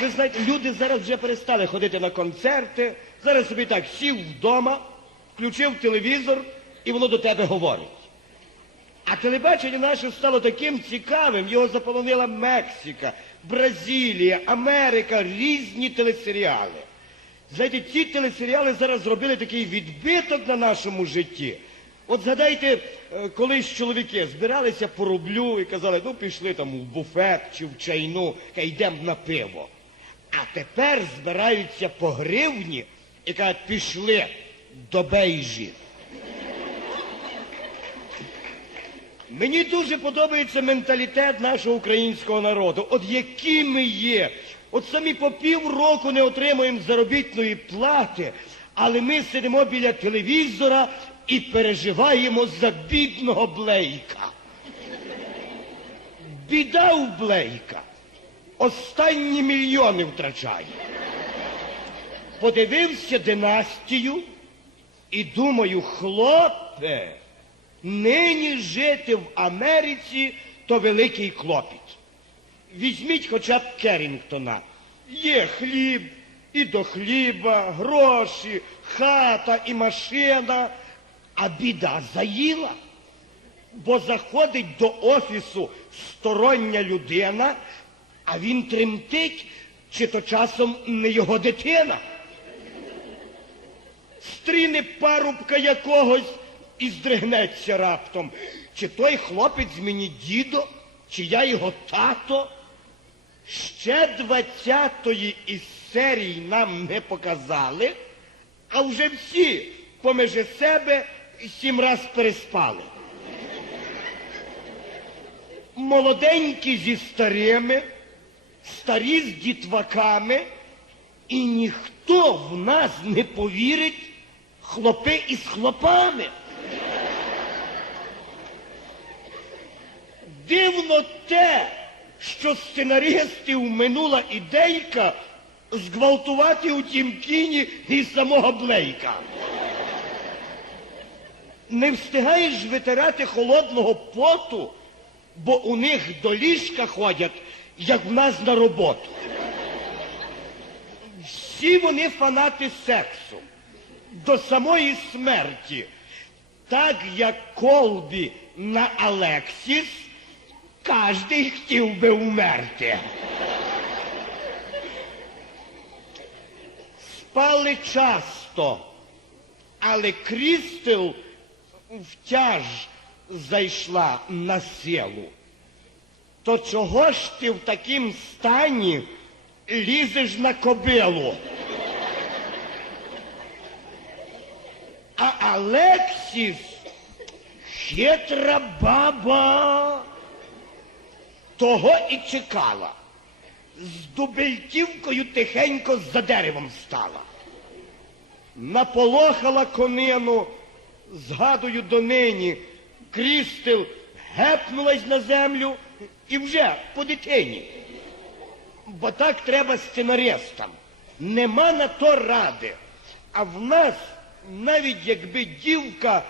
ви знаєте, люди зараз вже перестали ходити на концерти. Зараз собі так сів вдома, включив телевізор і воно до тебе говорить. А телебачення наше стало таким цікавим, його заполонила Мексика, Бразилія, Америка, різні телесеріали. Знаєте, ці телесеріали зараз зробили такий відбиток на нашому житті. От згадайте, е, колись чоловіки збиралися по рублю і казали, ну пішли там у буфет чи в чайну, ка йдемо на пиво. А тепер збираються по гривні і кажуть, пішли до бейжі. Мені дуже подобається менталітет нашого українського народу. От які ми є. От самі по півроку не отримуємо заробітної плати, але ми сидимо біля телевізора і переживаємо за бідного Блейка. Біда у Блейка. Останні мільйони втрачає. Подивився династію і думаю, хлопе, нині жити в Америці то великий клопіт. Візьміть хоча б Керінгтона. Є хліб, і до хліба, гроші, хата і машина, а біда заїла. Бо заходить до офісу стороння людина, а він тремтить, чи то часом не його дитина. Стріне парубка якогось і здригнеться раптом. Чи той хлопець мені дідо, чи я його тато? Ще двадцятої із серій нам не показали, а вже всі поміж себе сім раз переспали. Молоденькі зі старими, старі з дітваками, і ніхто в нас не повірить хлопи із хлопами. Дивно те, що сценаристів минула ідейка зґвалтувати у тім кіні і самого Блейка. Не встигаєш витирати холодного поту, бо у них до ліжка ходять, як в нас на роботу. Всі вони фанати сексу до самої смерті. Так як колбі на Алексіс, кожний хотів би вмерти. Спали часто, але Крістел втяж зайшла на силу. То чого ж ти в такім стані лізеш на кобилу? А Алексіс хитра баба. Того і чекала. З дубельтівкою тихенько за деревом стала. Наполохала конину, згадую донині, Крістел гепнулась на землю і вже по дитині. Бо так треба сценаристам. Нема на то ради. А в нас навіть якби дівка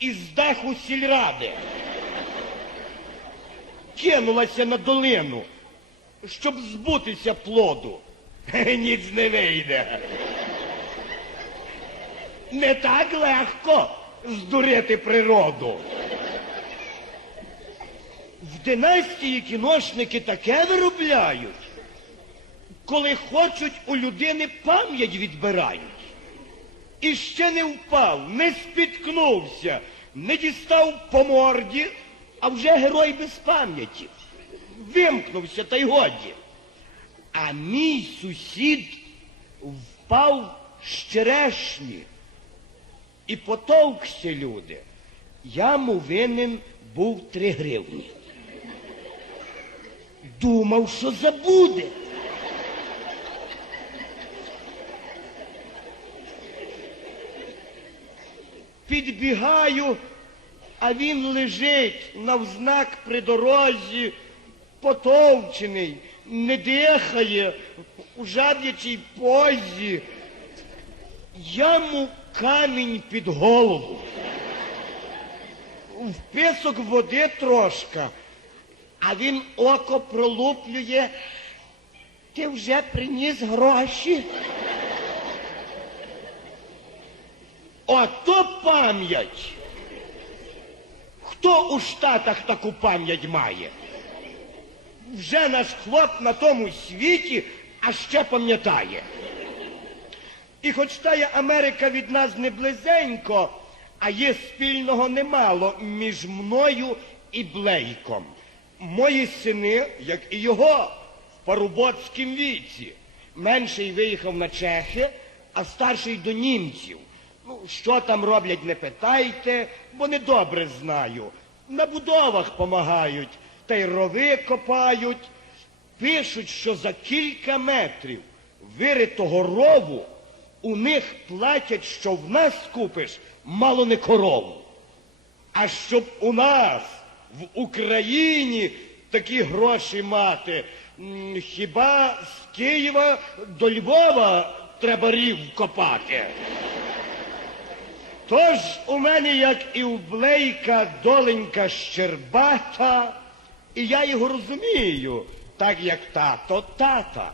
із даху сільради кинулася на долину, щоб збутися плоду. Ніч не вийде. Не так легко здурити природу. Династії кіношники таке виробляють, коли хочуть у людини пам'ять відбирають. І ще не впав, не спіткнувся, не дістав по морді, а вже герой без пам'яті. Вимкнувся та й годі. А мій сусід впав з черешні. І потовкся люди. Я му винен був три гривні. Думав, що забуде. Підбігаю, а він лежить навзнак при дорозі, потовчений, не дихає, у жаб'ячій позі. Я му камінь під голову. В писок води трошка, а він око пролуплює Ти вже приніс гроші. Ото пам'ять. Хто у Штатах таку пам'ять має? Вже наш хлоп на тому світі, а ще пам'ятає. І хоч тая Америка від нас не близенько, а є спільного немало між мною і Блейком. Мої сини, як і його, в парубоцькім віці. Менший виїхав на Чехи, а старший до німців. Ну, що там роблять, не питайте, бо не добре знаю. На будовах помагають, та й рови копають. Пишуть, що за кілька метрів виритого рову у них платять, що в нас купиш мало не корову. А щоб у нас в Україні такі гроші мати, хіба з Києва до Львова треба рів копати? Тож у мене, як і у Блейка, доленька щербата, і я його розумію, так як тато тата.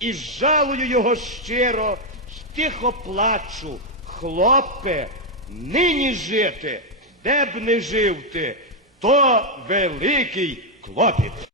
І жалую його щиро, тихо плачу, хлопе, нині жити, де б не жив ти, то великий клопіт.